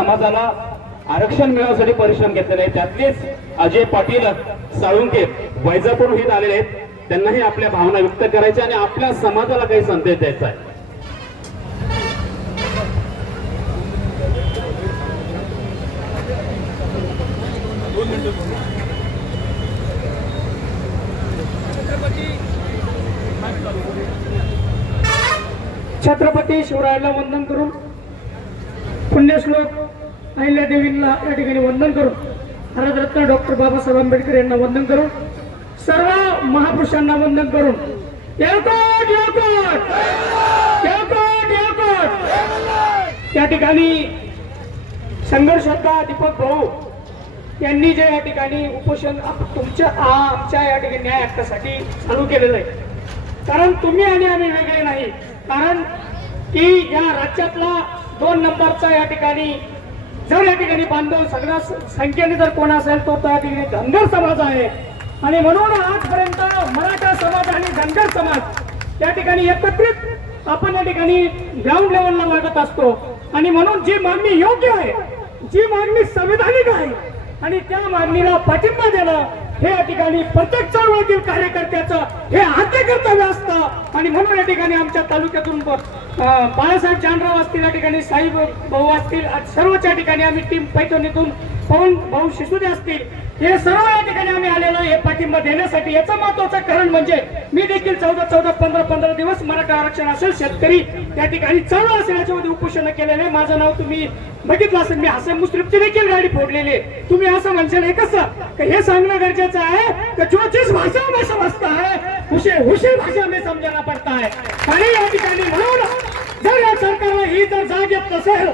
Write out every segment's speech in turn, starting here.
समाजाला आरक्षण मिळवण्यासाठी परिश्रम घेतलेले आहेत. त्यातलेच अजय पाटील साळुंके वैजापूर हित आलेले आहेत. त्यांनाही आपल्या भावना व्यक्त करायच्या आणि आपल्या समाजाला काही संदेश द्यायचा आहे. छत्रपती शिवरायाला वंदन करून पुण्यश्लोक अहिल्या देवींना या ठिकाणी वंदन करून भारतरत्न डॉक्टर बाबासाहेब आंबेडकर यांना वंदन करून सर्व महापुरुषांना वंदन करून येळकोट येळकोट येळकोट येळकोट या ठिकाणी संघर्षोद्धा दीपक भाऊ यांनी जे या ठिकाणी उपोषण आप- तुमच्या आमच्या या ठिकाणी न्याय हक्कासाठी चालू केलेलं आहे. कारण तुम्ही आणि आम्ही वेगळे नाही. कारण की या राज्यातला दोन नंबरचा या ठिकाणी जर या ठिकाणी बांधव सगळ्या संख्येने जर कोण असेल तो त्या ठिकाणी धनगर समाज आहे. आणि म्हणून आजपर्यंत मराठा समाज आणि धनगर समाज या ठिकाणी एकत्रित आपण या ठिकाणी ग्राउंड लेवलला वागत असतो. आणि म्हणून जी मागणी योग्य आहे जी मागणी संविधानिक आहे आणि त्या मागणीला पाठिंबा देणं हे या ठिकाणी प्रत्येक चळवळीतील कार्यकर्त्याचं हे आद्य कर्तव्य असतं. आणि म्हणून या ठिकाणी आमच्या तालुक्यातून बाळासाहेब जानराव असतील या ठिकाणी साईब भाऊ असतील सर्वच्या ठिकाणी आम्ही टीम पैठणीतून पवन भाऊ शिसुदे असतील हे सर्व या ठिकाणी आम्ही आलेलो हे पाठिंबा देण्यासाठी याचं महत्वाचं कारण म्हणजे मी देखील चौदा चौदा पंधरा पंधरा दिवस मराठा आरक्षण असेल शेतकरी त्या ठिकाणी चळवळ असेल याच्यामध्ये उपोषण केलेलं आहे. माझं नाव तुम्ही बघितलं असेल मी हसन मुस्लिमची देखील गाडी फोडलेली तुम्ही असं म्हणशाल हे कसं? हे सांगणं गरजेचं आहे? का जो जिस भाषा में समजता है उसे उसी भाषा में समजायला पडता है आणि या ठिकाणी म्हणून जर या सरकारला ही जर जाग येत नसेल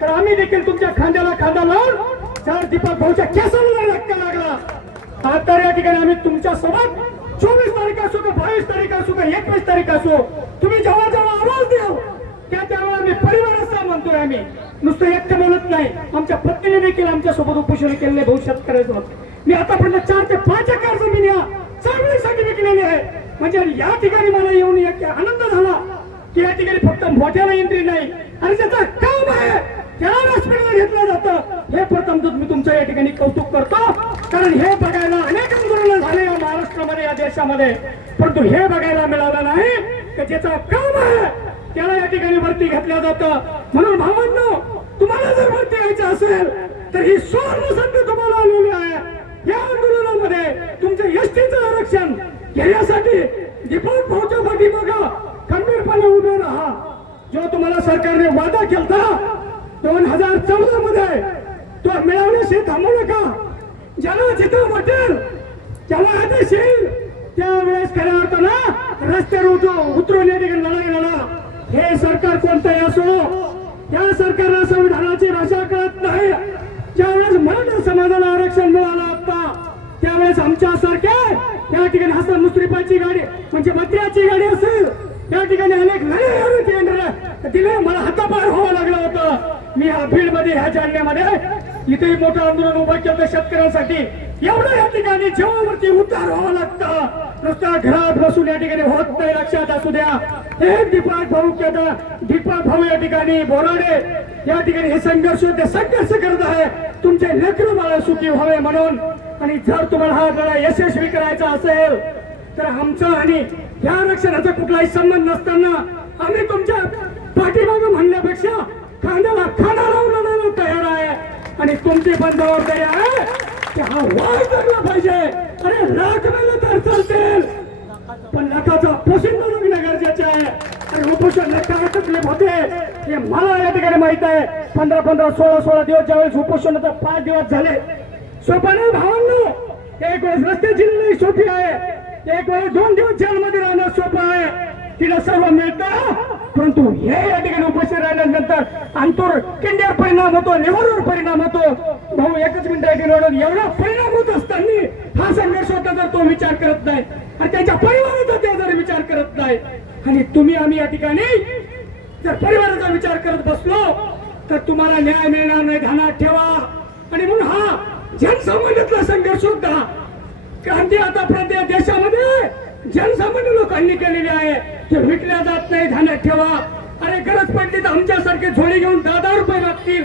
तर आम्ही देखील तुमच्या खांद्याला खांदा लावून जर दीपक भाऊच्या केसाला जर धक्का लागला आता या ठिकाणी आम्ही तुमच्यासोबत चोवीस तारीख असो का बावीस तारीख असो का एकवीस तारीख असो तुम्ही जेव्हा जेव्हा आवाज द्याल त्या त्यामुळे आम्ही परिवारच असं म्हणतोय आम्ही. नुसतं एकटं बोलत नाही. आमच्या पत्नीने देखील आमच्यासोबत उपोषण केलेले भविष्यात करायचं मी आतापर्यंत चार ते पाच एकर जमीन या चांगलीसाठी विकलेली आहे. म्हणजे या ठिकाणी मला येऊन एक आनंद झाला की या ठिकाणी फक्त मोठ्याला एंट्री नाही आणि त्याचं काम आहे त्याला व्यासपीठाला घेतलं जातं. हे प्रथम मी तुमचं या ठिकाणी कौतुक करतो. कारण हे बघायला अनेक आंदोलन झाले या महाराष्ट्रामध्ये या देशामध्ये. परंतु हे बघायला मिळालं नाही की ज्याचं काम आहे त्याला या ठिकाणी भरती घेतलं जातं. म्हणून भावांनो तुम्हाला जर भरती यायचं असेल तर ही सुवर्ण संधी तुम्हाला आलेली आहे. या आंदोलनामध्ये तुमच्या एसटीचं आरक्षण घेण्यासाठी दीपक भाऊच्या पाठीमागं खंबीरपणे उभे राहा. जो तुम्हाला सरकारने वादा केलता दोन हजार चौदा मध्ये तो मिळवण्याशी थांबू नका. ज्याला जिथं वाटेल ज्याला आदेश येईल. त्यावेळेस खऱ्या अर्थानं रस्त्यावर उतरून या ठिकाणी लढा गेला हे सरकार कोणतंही असो या सरकारला संविधानाची रक्षा करत नाही. ज्यावेळेस मराठा समाजाला आरक्षण मिळालं आता त्यावेळेस आमच्या सरकार या ठिकाणी हसन मुश्रीफाची गाडी म्हणजे मंत्र्याची गाडी असेल या ठिकाणी अनेक लढे केंद्र दिले मला हातापार व्हावं लागलं होतं. मी ह्या बीडमध्ये ह्या जालन्यामध्ये इथेही मोठं आंदोलन उभं केलं शेतकऱ्यांसाठी. एवढं या ठिकाणी जेव्हावरती उतार व्हावं लागतं. नुसता घरात बसून या ठिकाणी होत नाही लक्षात असू द्या. एक दीपा भाऊ केदा दीपक भाऊ या ठिकाणी बोराडे या ठिकाणी हे संघर्ष ते संघर्ष करत आहे. तुमचे लेकर बाळा सुखी व्हावे म्हणून. आणि जर तुम्हाला हा लढा यशस्वी करायचा असेल तर आमचं आणि या आरक्षणाचा कुठलाही संबंध नसताना आम्ही तुमच्या पाठीमागं म्हणण्यापेक्षा खांद्याला खांदा लावून तयार आहे. आणि तुमची पण जबाबदारी आहे की हा वाय जगला पाहिजे. अरे राख मेले तर चालतील. पण लाखाचा पोषण जगणं गरजेचे आहे. आणि उपोषण काय तकलीफ होते. हे मला या ठिकाणी माहीत आहे. पंधरा पंधरा सोळा सोळा दिवस ज्यावेळेस उपोषणाचा पाच दिवस झाले. सोपाने भावांनो एक वेळेस रस्त्याची लढाई सोपी आहे. एक वेळेस दोन दिवस जेलमध्ये राहणं सोपं आहे. तिला सर्व मिळतं. परंतु हे या ठिकाणी उपस्थित राहिल्यानंतर अंतुर किंड्यावर परिणाम होतो लिव्हरवर परिणाम होतो. भाऊ एकच मिनिट या ठिकाणी एवढा परिणाम होत असताना हा संघर्ष होता जर तो विचार करत नाही आणि त्यांच्या परिवाराचा ते जर विचार करत नाही आणि तुम्ही आम्ही या ठिकाणी जर परिवाराचा विचार करत बसलो तर तुम्हाला न्याय मिळणार नाही ध्यानात ठेवा. आणि म्हणून हा जनसामान्यातला संघर्ष होता. क्रांती आतापर्यंत या देशामध्ये जनसामान्य लोकांनी केलेली आहे. ते विकल्या जात नाही ध्यानात ठेवा. अरे गरज पडली तर आमच्यासारखे झोळे घेऊन दहा दहा रुपये मागतील.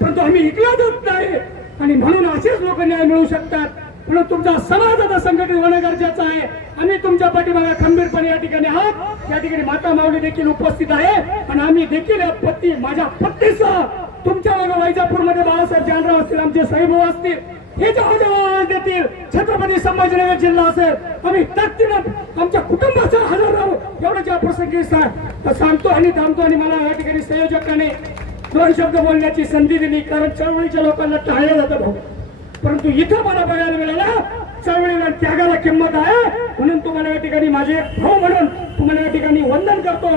परंतु आम्ही इकला जात नाही. आणि म्हणून असेच लोक न्याय मिळू शकतात. म्हणून तुमचा समाज आता संघटित होणं गरजेचं आहे. आम्ही तुमच्या पाठीमागा खंबीरपणे या ठिकाणी आहोत. या ठिकाणी माता माऊली देखील उपस्थित आहे. आणि आम्ही देखील या पत्ती माझ्या पत्तीसह तुमच्या मागे वैजापूरमध्ये बाळासाहेब जानराव असतील आमचे साईभाऊ असतील हे जेव्हा आवाज देतील छत्रपती संभाजीनगर जिल्हा असेल आम्ही तत्तीनं आमच्या कुटुंबाचा हजर राहू एवढं ज्या प्रसंगी सांगतो आणि थांबतो आणि मला या ठिकाणी संयोजकाने दोन शब्द बोलण्याची संधी दिली कारण चळवळीच्या लोकांना टाळलं जातं भाऊ. परंतु इथं मला बघायला मिळालं चळवळीला त्यागाला किंमत आहे म्हणून तुम्हाला या ठिकाणी माझे भाऊ म्हणून तुम्हाला या ठिकाणी वंदन करतो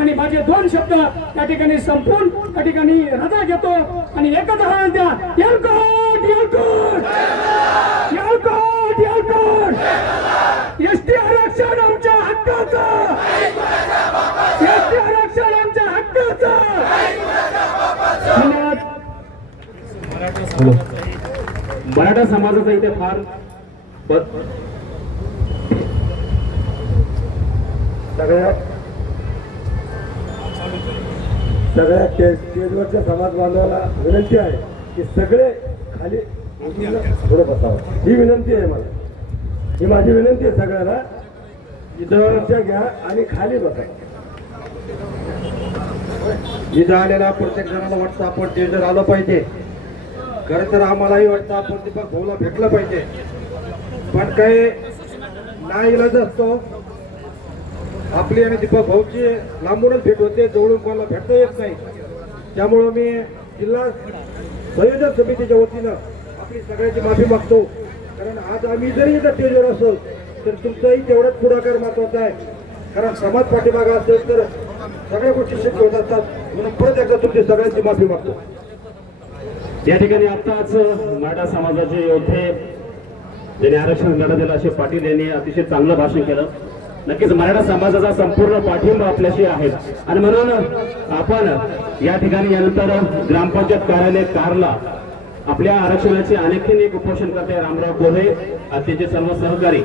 आणि माझे दोन शब्द या ठिकाणी संपून त्या ठिकाणी रजा घेतो. आणि एकच आवाज द्या. यलकोट यलकोट यलकोट यलकोट एसटी आरक्षण आमच्या हक्काचं. एसटी आरक्षण आमच्या हक्काचं. मराठा समाजाचा इथे फार सगळ्या सगळ्या स्टेज समाज बांधवाला विनंती आहे की सगळे खाली थोडं बसावं. ही विनंती आहे मला. ही माझी विनंती आहे सगळ्याला इथं घ्या आणि खाली बसा. इथं आलेला प्रत्येक जणाला वाटतं आपण स्टेजवर आलं पाहिजे. खरं तर आम्हालाही वाटतं आपण दीपक भाऊला भेटलं पाहिजे. पण काही नाही इलाज असतो. आपली आणि दीपक भाऊची लांबूनच भेट होते जवळून कोणाला भेटता येत नाही. त्यामुळं मी जिल्हा संयोजन समितीच्या वतीनं आपली सगळ्यांची माफी मागतो. कारण आज आम्ही जरी इथं स्टेजवर असेल तर तुमचाही तेवढाच पुढाकार महत्त्वाचा आहे. कारण समाज पाठीमागा असेल तर सगळ्या गोष्टी शक्य होत असतात. म्हणून परत एकदा तुमची सगळ्यांची माफी मागतो. या ठिकाणी आताच मराठा समाजाचे योद्धे ज्यांनी आरक्षण लढा दिला असे पाटील यांनी अतिशय चांगलं भाषण केलं. नक्कीच मराठा समाजाचा संपूर्ण पाठिंबा आपल्याशी आहे. आणि म्हणून आपण या ठिकाणी यानंतर ग्रामपंचायत कार्यालय कारला आपल्या आरक्षणाचे आणखीन एक उपोषण करते रामराव गोहे. आणि त्यांचे सर्व सहकारी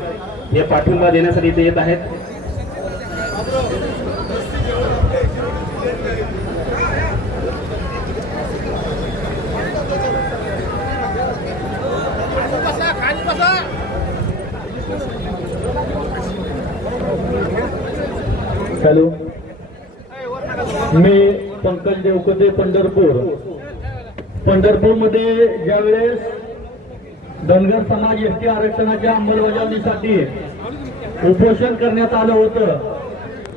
हे पाठिंबा देण्यासाठी इथे येत आहेत. हॅलो. मी पंकज देवकते पंढरपूर. पंढरपूरमध्ये ज्यावेळेस धनगर समाज एस टी आरक्षणाच्या अंमलबजावणीसाठी उपोषण करण्यात आलं होतं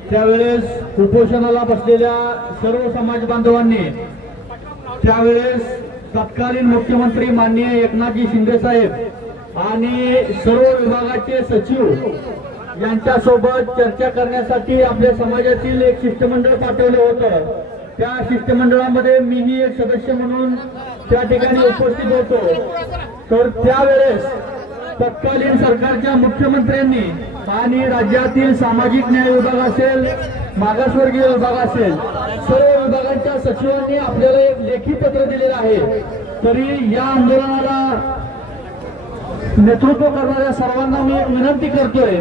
त्यावेळेस उपोषणाला बसलेल्या सर्व समाज बांधवांनी त्यावेळेस तत्कालीन मुख्यमंत्री माननीय एकनाथजी शिंदे साहेब आणि सर्व विभागाचे सचिव यांच्यासोबत चर्चा करण्यासाठी आपल्या समाजातील एक शिष्टमंडळ पाठवलं होतं. त्या शिष्टमंडळामध्ये मीही एक सदस्य म्हणून त्या ठिकाणी उपस्थित होतो. तर त्यावेळेस तत्कालीन सरकारच्या मुख्यमंत्र्यांनी आणि राज्यातील सामाजिक न्याय विभाग असेल मागासवर्गीय विभाग असेल सर्व विभागांच्या सचिवांनी आपल्याला एक लेखी पत्र दिलेलं आहे. तरी या आंदोलनाला नेतृत्व करणाऱ्या सर्वांना मी विनंती करतोय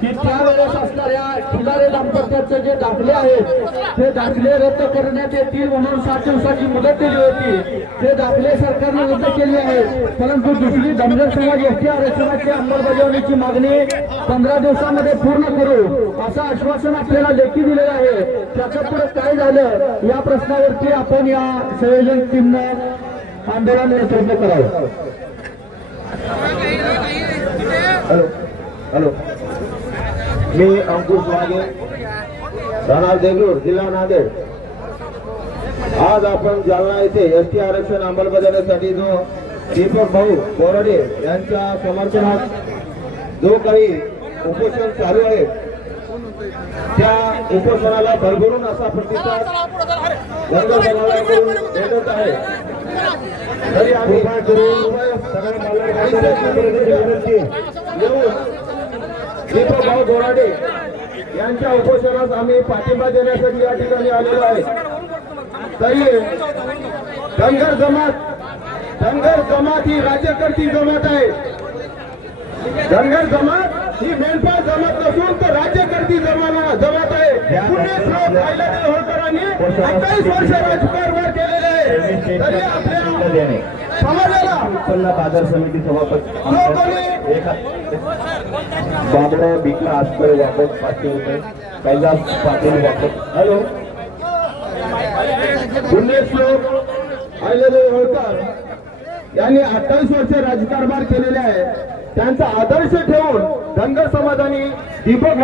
की त्यावेळेस असणाऱ्या खिलारे दाम्पत्याचे जे दाखले आहेत ते दाखले रद्द करण्यात येतील म्हणून सात दिवसाची मुदत दिली होती. ते दाखले सरकारने रद्द केली आहे परंतु दुसरी धनगर समाज एसटी आरक्षणाची अंमलबजावणीची मागणी पंधरा दिवसामध्ये पूर्ण करू असं आश्वासन आपल्याला लेखी दिलेलं आहे. त्याचं पुढे काय झालं या प्रश्नावरती आपण या संयोजन टीमनं आंदोलन नेतृत्व करावं. हॅलो हॅलो मी अंकुश वागे राहणार देगलूर जिल्हा नांदेड आज आपण जालना येथे एस टी आरक्षण अंमलबजावणीसाठी जो दीपक भाऊ बोराडे यांच्या समर्थनात जो काही उपोषण चालू आहे त्या उपोषणाला भरभरून असा प्रतिसाद धनगर समाजाकडून भेटत आहे. तरी आम्ही दीपक भाऊ बोराडे यांच्या उपोषणास आम्ही पाठिंबा देण्यासाठी या ठिकाणी आलेलो आहे. तरी धनगर जमात धनगर जमात ही राज्यकर्ती जमात आहे. धनगर जमात ही मेंढपाळ जमात नसून तर राज्यकर्ती जमाना जमात आहे. पुण्यश्लोक अहिल्यादेवी होळकरांनी अठ्ठावीस वर्ष राजकारभार केलेले आहे. शेठ शुल्क देणे उत्पन्न बाजार समिती सभापती एका बाबुराव बिका आसकर वापस रुपये कैलास पाटील वापस हॅलो. पुण्यश्लोक आलेले होळकर यांनी अठ्ठावीस वर्ष राजकारभार केलेले आहे. त्यांचा आदर्श ठेवून धनगर समाजाने दीपक